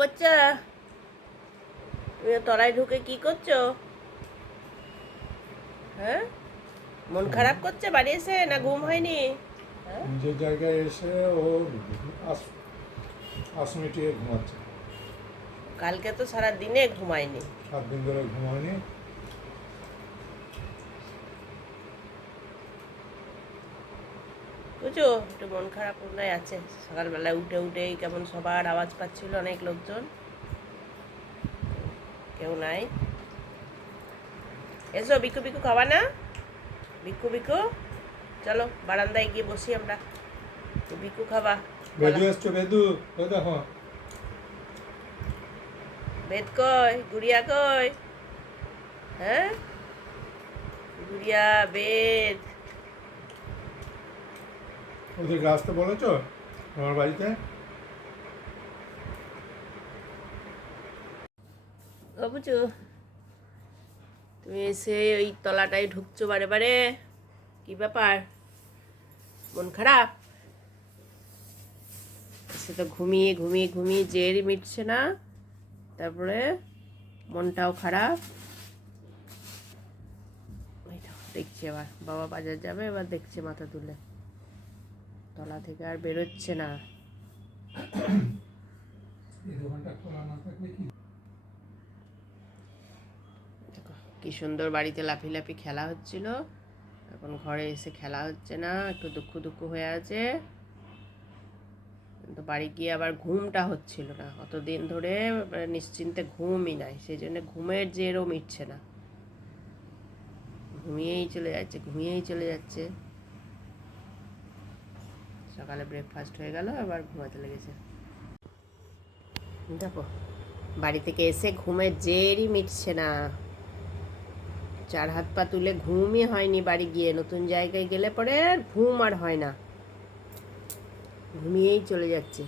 বাচ্চা তুমি তলায় ঢুকে কি করছ? হ্যাঁ? মন খারাপ করছে বাড়ি এসে না ঘুম হয়নি? হ্যাঁ? নিজের জায়গায় এসে ও আস মিটিয়ে ঘুমাচ্ছে। কালকে তো সারা দিনে ঘুমায়নি। সাত দিন ধরে ঘুমায়নি বুঝছ? একটু মন খারাপ মনে আছে? সকালবেলায় উঠে উঠেই কেমন সবার আওয়াজ পাচ্ছিল অনেক লোকজন। কেউ নাই। এসো বিকু বিকু খাওয়া না? বিকু বিকু চলো বারান্দায় গিয়ে বসি আমরা। বিকু খাবা। বেদ কই? গুড়িয়া কই? হ্যাঁ? গুড়িয়া বেদ। ওদেরকে আসতে বলেছ? আমার বাড়িতে? তুমি এসে ওই তলাটায় ঢুকছো বারে বারে? কি ব্যাপার? মন খারাপ? সে তো ঘুমিয়ে ঘুমিয়ে ঘুমিয়ে জেরই মিটছে না। তারপরে মনটাও খারাপ। দেখছি আবার বাবা বাজার যাবে, এবার দেখছে মাথা তুলে। তলা থেকে আর বেরোচ্ছে না। কি? সুন্দর বাড়িতে লাফি লাফি খেলা হচ্ছিল। এখন ঘরে এসে খেলা হচ্ছে না একটু দুঃখ দুঃখ হয়ে আছে। কিন্তু বাড়ি গিয়ে আবার ঘুমটা হচ্ছিল না। অতদিন ধরে মানে নিশ্চিন্তে ঘুমই নাই সেই জন্য ঘুমের জেরও মিটছে না। ঘুমিয়েই চলে যাচ্ছে ঘুমিয়েই চলে যাচ্ছে। সকালে ব্রেকফাস্ট হয়ে গেল, আবার ঘুমাতে লেগেছে। দেখো, বাড়ি থেকে এসে ঘুমের জেরই মিটছে না। চার হাত পা তুলে ঘুমই হয়নি বাড়ি গিয়ে, নতুন জায়গায় গেলে পরে ঘুম আর হয় না। ঘুমিয়েই চলে যাচ্ছে।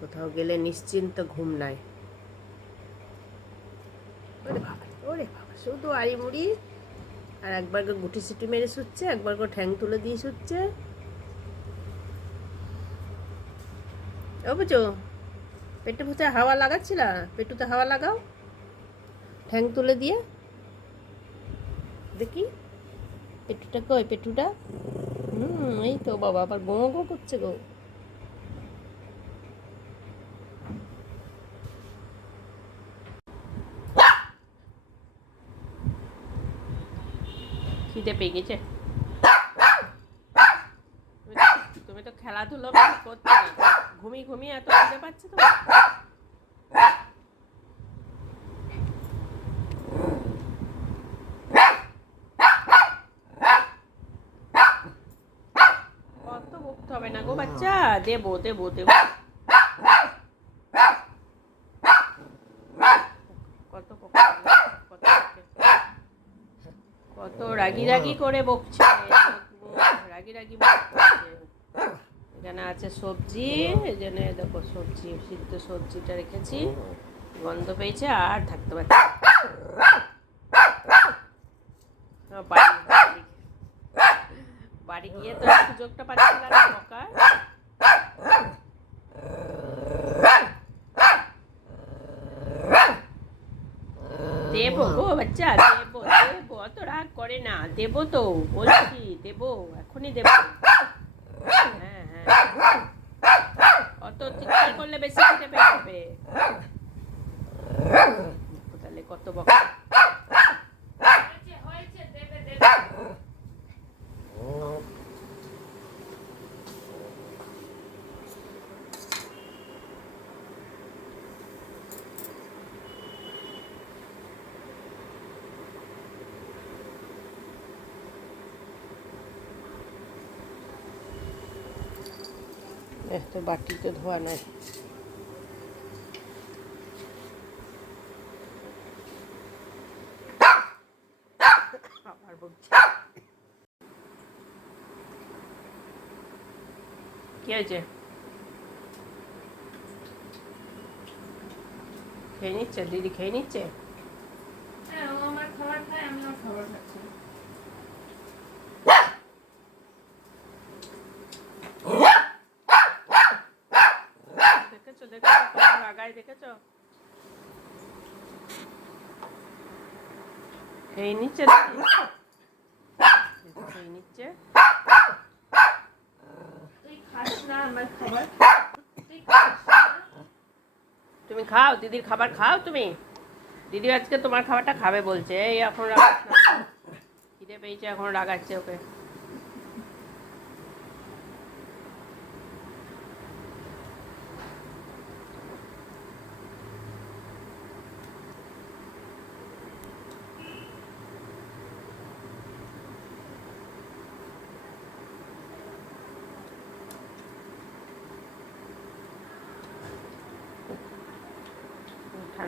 কোথাও গেলে নিশ্চিন্ত ঘুম নাই। ওরে বাবা ওরে বাবা, শুধু আড়ি মুড়ি আর একবার করে গুটি সিটি মেরে শুচ্ছে, একবার করে ঠ্যাং তুলে দিয়ে শুচ্ছে। ও বুঝো, পেটে ফুটে হাওয়া লাগাচ্ছিলা? পেটুতে হাওয়া লাগাও। ঠ্যাং তুলে দিয়ে। দেখি, পেটুটা কই, পেটুটা? হুম, এই তো বাবা, আবার গো গো করছে গো। খিদে পেয়ে গেছে তুমি তো- খেলাধুলো করতে না। ঘুমিয়ে ঘুমিয়ে এত খিদে পাচ্ছে তো কত বকতে হবে না গো বাচ্চা? দেবো দেবো দেবো কত বকতে হবে, কত বকতে। কত রাগি রাগি করে বকছে রাগি রাগি এখানে আছে সবজি এই জন্য দেখো সবজি, সিদ্ধ সবজিটা রেখেছি। গন্ধ পেয়েছে আর থাকতে পারছি বাড়ি গিয়ে তো সুযোগটা পাচ্ছিলাম না বকার দেবো গো বাচ্চা, দেবো দেবো। অত রাগ করে না। দেবো তো, বলছি দেবো, এখনই দেবো। হ্যাঁ হ্যাঁ। অত চিৎকার করলে বেশি খেতে পেয়ে যাবে দেখো তাহলে কত বকা এহ তো বাটিতে ধোয়া নাই। কি হয়েছে? খেয়ে নিচ্ছে? দিদি খেয়ে নিচ্ছে হ্যাঁ ও আমার খাবার খায় আমি ওর খাবার খাচ্ছি দেখেছ? দেখেছ? কত লাগাই দেখেছ? খেয়ে নিচ্ছে দিদি দিদি খেয়ে নিচ্ছে তুই খাস না আমার খাবার? তুই খাস না? তুমি খাও দিদির খাবার খাও তুমি। দিদি আজকে তোমার খাবারটা খাবে বলছে। এই এখন রাগাচ্ছে খিদে পেয়েছে এখন রাগাচ্ছে ওকে।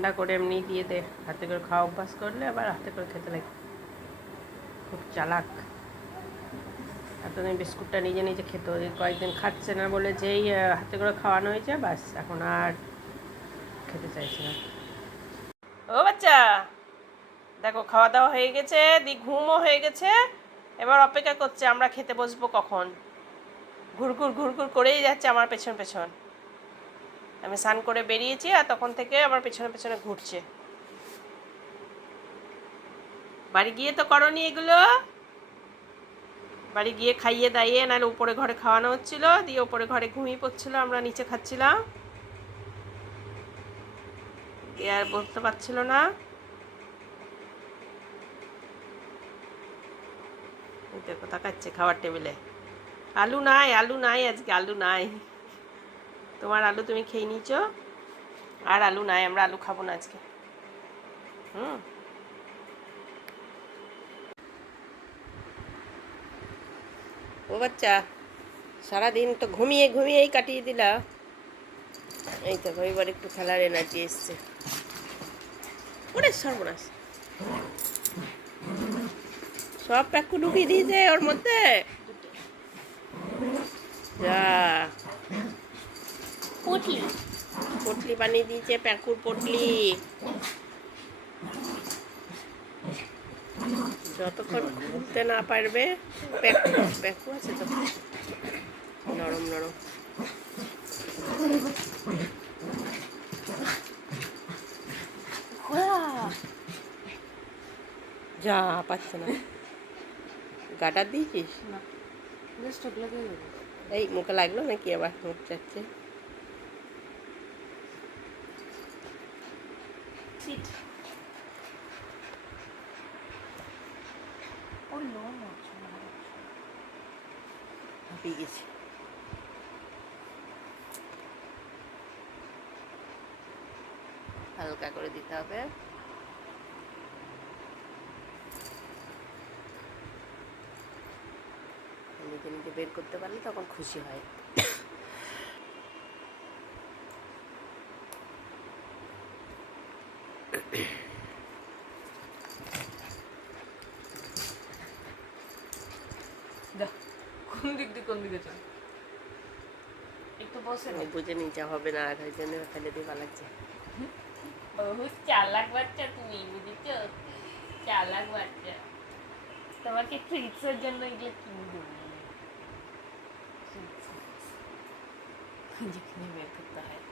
ঠান্ডা করে এমনি দিয়ে দে। হাতে করে খাওয়া অভ্যাস করলে আবার হাতে করে খেতে লাগে। খুব চালাক। এতদিন বিস্কুটটা নিজে নিজে খেত কয়েকদিন খাচ্ছে না বলে যেই হাতে করে খাওয়ানো হয়েছে, বাস, এখন আর খেতে চাইছে না। ও বাচ্চা, দেখো খাওয়া দাওয়া হয়ে গেছে, দি ঘুমও হয়ে গেছে, এবার অপেক্ষা করছে আমরা খেতে বসবো কখন। ঘুরঘুর ঘুরঘুর করেই যাচ্ছে আমার পেছন পেছন। আমি স্নান করে বেরিয়েছি আর তখন থেকে আমার পেছনে পেছনে ঘুরছে। বাড়ি গিয়ে তো করনি এগুলো। বাড়ি গিয়ে খাইয়ে দাইয়ে, নাহলে উপরে ঘরে খাওয়ানো হচ্ছিল, দিয়ে উপরে ঘরে ঘুমিয়ে পড়ছিল, আমরা নিচে খাচ্ছিলাম। আর বলতে পারছিল না। দেখো, তাকাচ্ছে খাবার টেবিলে। আলু নাই আলু নাই, আজকে আলু নাই। তোমার আলু তুমি খেয়ে নিয়েছো? আর আলু নাই, আমরা আলু খাব না আজকে। হুম। ও বাচ্চা, সারাদিন তো ঘুমিয়ে ঘুমিয়েই কাটিয়ে দিলা। এই তো এবার একটু খেলার এনার্জি এসছে। ওরে সর্বনাশ। সব প্যাকু ঢুকিয়ে দিয়েছে ওর মধ্যে? যা। পুটলি। পটলি বানিয়ে দিয়েছে প্যাকুর পটলি। যতক্ষণ খুলতে না পারবে প্যাকু প্যাকু আছে তো? নরম নরম। যা পাচ্ছে না। গাটার দিয়েছিস? এই মুখে লাগল নাকি আবার? মুখ যাচ্ছে। গেছি। হালকা করে দিতে হবে। নিজে নিজে বের করতে পারলে তখন খুশি হয়। কোন কোন দিকে চান? একটু বসে বুঝে নিতে হবে না আর ওই জন্য ফেলে দিয়ে লাগছে। বহুত চালাক বাচ্চা তুমি বুঝেছ? চালাক বাচ্চা। তোমাকে ট্রিটসের জন্য এগুলো কিনে দেবো। যেখানে বের করতে হয়।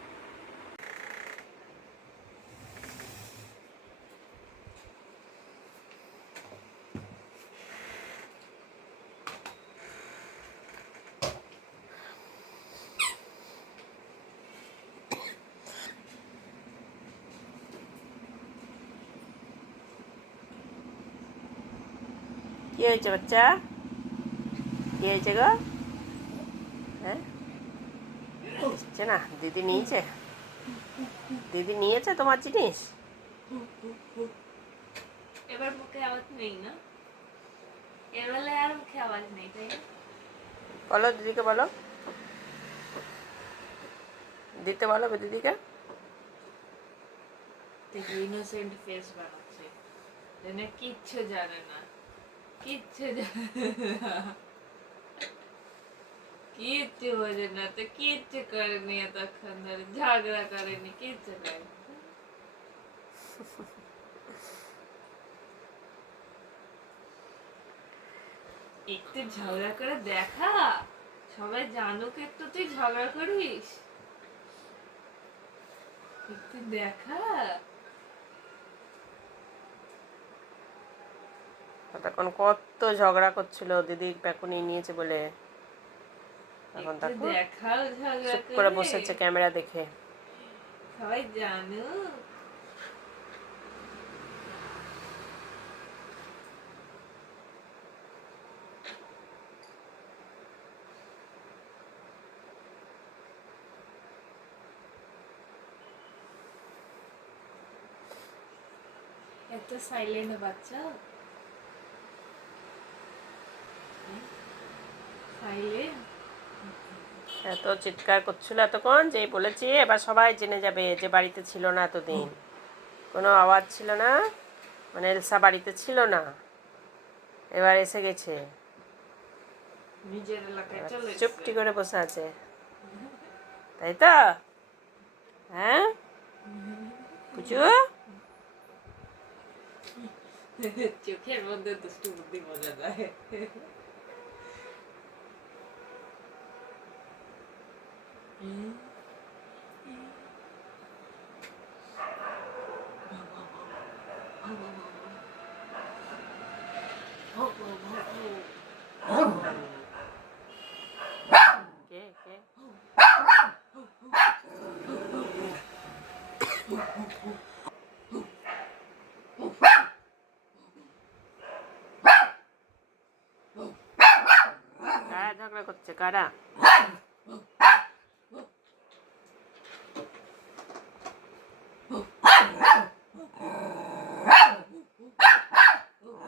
কি হয়েছে বাচ্চা? কি হয়েছে গো? হ্যাঁ? না দিদি নিয়েছে। দিদি নিয়েছে তোমার জিনিস? এবার মুখে আওয়াজ নেই না? বেলায় আর মুখে আওয়াজ নেই তাই বলো দিদিকে বলো। দিতে বলো দিদিকে। ইনোসেন্ট ফেস বানাচ্ছে। কিচ্ছু জানে না। কিচ্ছু কিচ্ছু বোঝে না তো, কিচ্ছু করেনি এতক্ষণ ধরে, ঝগড়া করেনি কিচ্ছু একটু ঝগড়া করে দেখা, সবাই জানুক একটু, তুই ঝগড়া করিস? একটু দেখা। তখন কত ঝগড়া করছিল দিদি প্যাকুনি নিয়েছে বলে। এখন দেখো চুপ করে বসেছে ক্যামেরা দেখে। সবাই জানো। এত সাইলেন্ট বাচ্চা সাইলেন্ট এত চিৎকার করছিল এতক্ষণ যে বলেছি এবার সবাই জেনে যাবে যে বাড়িতে ছিল না এতদিন। কোনো আওয়াজ ছিল না মানে এলসা বাড়িতে ছিল না। এবার এসে গেছে। চুপটি করে বসে আছে। তাই তো? হ্যাঁ? পুচু? চোখের মধ্যে দুষ্টু বুদ্ধি বোঝা যায় কে কে কারা ঝগড়া করছে কারা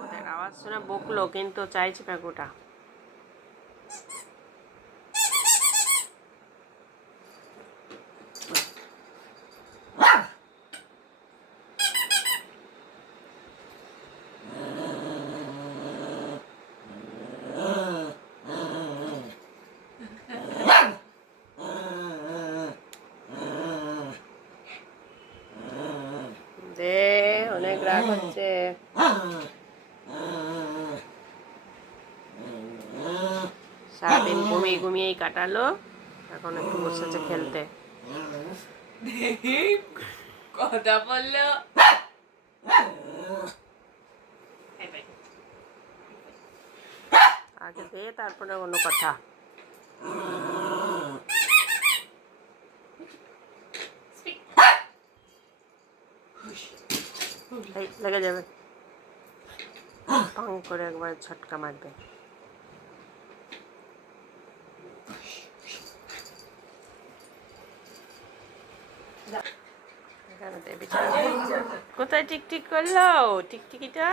ওদের আওয়াজ শুনে বকলো কিন্তু চাইছে প্যাকুটা দে অনেক রাগ হচ্ছে সারাদিন ঘুমিয়ে ঘুমিয়েই কাটালো। এখন একটু বসেছে খেলতে। কথা বলল। আগে দে তারপরে অন্য কথা। লেগে যাবে। পাং করে একবার ছটকা মারবে এখানে দে, বিছানায়। কোথায় টিকটিক করল? টিকটিকিটা?